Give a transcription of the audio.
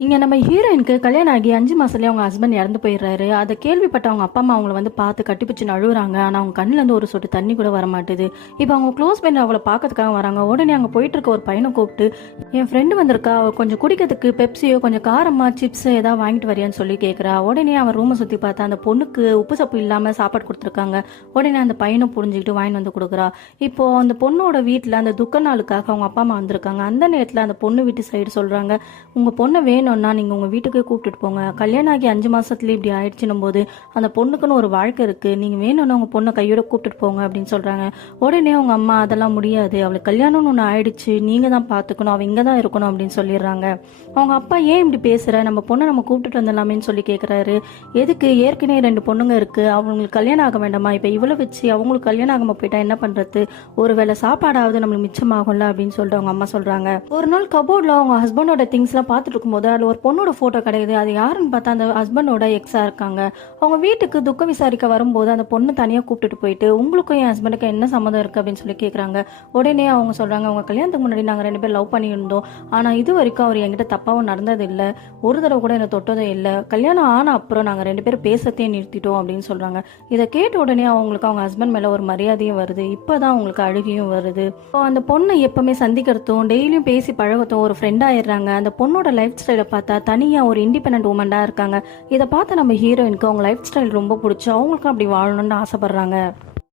இங்க நம்ம ஹீரோயினுக்கு கல்யாணம் ஆகி 5 மாசத்துலயே அவங்க ஹஸ்பண்ட் இறந்து போயிடுறாரு. அதை கேள்விப்பட்ட அவங்க அப்பா அம்மா அவங்கள வந்து பார்த்து கட்டிப்பிடிச்சு அழுகுறாங்க. ஆனா அவங்க கண்ணுல இருந்து ஒரு சொட்டு தண்ணி கூட வர மாட்டுது. இப்போ அவங்க க்ளோஸ் ஃப்ரெண்ட் அவளை பார்க்கறதுக்காக வராங்க. உடனே அங்க போயிட்டு இருக்க ஒரு பையனை கூப்பிட்டு, என் ஃப்ரெண்டு வந்திருக்கா, அவ கொஞ்சம் குடிக்கிறதுக்கு பெப்சியோ கொஞ்சம் காரமா சிப்ஸ் ஏதாவது வாங்கிட்டு வரியான்னு சொல்லி கேட்கறா. உடனே அவன் ரூமை சுத்தி பார்த்தா அந்த பொண்ணுக்கு உப்பு சப்பு இல்லாம சாப்பாடு கொடுத்துருக்காங்க. உடனே அந்த பையனை புரிஞ்சுக்கிட்டு வாங்கிட்டு வந்து கொடுக்குறா. இப்போ அந்த பொண்ணோட வீட்டுல அந்த துக்க நாளுக்காக அவங்க அப்பா அம்மா வந்திருக்காங்க. அந்த நேரத்துல அந்த பொண்ணு வீட்டு சைடு சொல்றாங்க, உங்க பொண்ணை வேணும்னா நீங்க உங்க வீட்டுக்கே கூப்பிட்டுட்டு போங்க. கல்யாணம் ஆகி 5 மாசத்துல இப்படி ஆயிடுச்சுன்னும் போது அந்த பொண்ணுக்குன்னு ஒரு வாழ்க்கை இருக்கு, நீங்க வேணும்னா உங்க பொண்ணை கையோட கூப்பிட்டுட்டு போங்க அப்படின்னு சொல்றாங்க. உடனே அவங்க அம்மா அதெல்லாம் முடியாது, அவளுக்கு கல்யாணம்னு ஒன்று ஆயிடுச்சு, நீங்க தான் பாத்துக்கணும், அவ இங்க தான் இருக்கணும் அப்படின்னு சொல்லிடுறாங்க. அவங்க அப்பா ஏன் இப்படி பேசுற, நம்ம பொண்ணை நம்ம கூப்பிட்டுட்டு வந்துடலாமேன்னு சொல்லி கேட்கறாரு. எதுக்கு, ஏற்கனவே 2 பொண்ணுங்க இருக்கு, அவங்களுக்கு கல்யாணம் ஆக வேண்டாமா, இப்ப இவ்வளவு வச்சு அவங்களுக்கு கல்யாணம் ஆகாம போயிட்டா என்ன பண்றது, ஒருவேளை சாப்பாடாவது நம்மளுக்கு மிச்சமாகும்ல அப்படின்னு சொல்லிட்டு அவங்க அம்மா சொல்றாங்க. ஒரு நாள் கபோர்ட்ல அவங்க ஹஸ்பண்டோட திங்ஸ் எல்லாம் பார்த்துட்டு இருக்கும்போது அதுல ஒரு பொண்ணோட போட்டோ கிடையாது. அது யாருன்னு பார்த்தா அந்த ஹஸ்பண்டோட எக்ஸா இருக்காங்க. அவங்க வீட்டுக்கு துக்க விசாரிக்க வரும்போது அந்த பொண்ணு தனியா கூப்பிட்டுட்டு போயிட்டு, உங்களுக்கும் என் ஹஸ்பண்டுக்கு என்ன சம்மந்தம் இருக்கு அப்படின்னு சொல்லி கேட்கறாங்க. உடனே அவங்க சொல்றாங்க, அவங்க கல்யாணத்துக்கு முன்னாடி நாங்க 2 பேரும் லவ் பண்ணியிருந்தோம், ஆனா இது வரைக்கும் அவர் என்கிட்ட தப்பாவும் நடந்தது இல்ல, ஒரு தடவை கூட என்ன தொட்டதே இல்ல, கல்யாணம் ஆன அப்புறம் நாங்க 2 பேரும் பேசத்தையே நிறுத்திட்டோம் அப்படின்னு சொல்றாங்க. இதை கேட்ட உடனே அவங்களுக்கு அவங்க ஹஸ்பண்ட் மேல ஒரு மரியாதையும் வருது. இப்பதான் அவங்களுக்கு அழுகியும் வருது. அந்த பொண்ணை எப்பவுமே சந்திக்கிறதும் டெய்லியும் பேசி பழகத்தும் ஒரு ஃப்ரெண்ட் ஆயிடுறாங்க. அந்த பொண்ணோட லைஃப் ஸ்டைலை பார்த்தா தனியா ஒரு இண்டிபெண்டன்ட் உமன்டா இருக்காங்க. இதை பார்த்து நம்ம ஹீரோயினுக்கு அவங்க லைஃப் ஸ்டைல் ரொம்ப பிடிச்சி அவங்களுக்கும் அப்படி வாழணும்னு ஆசைப்படுறாங்க.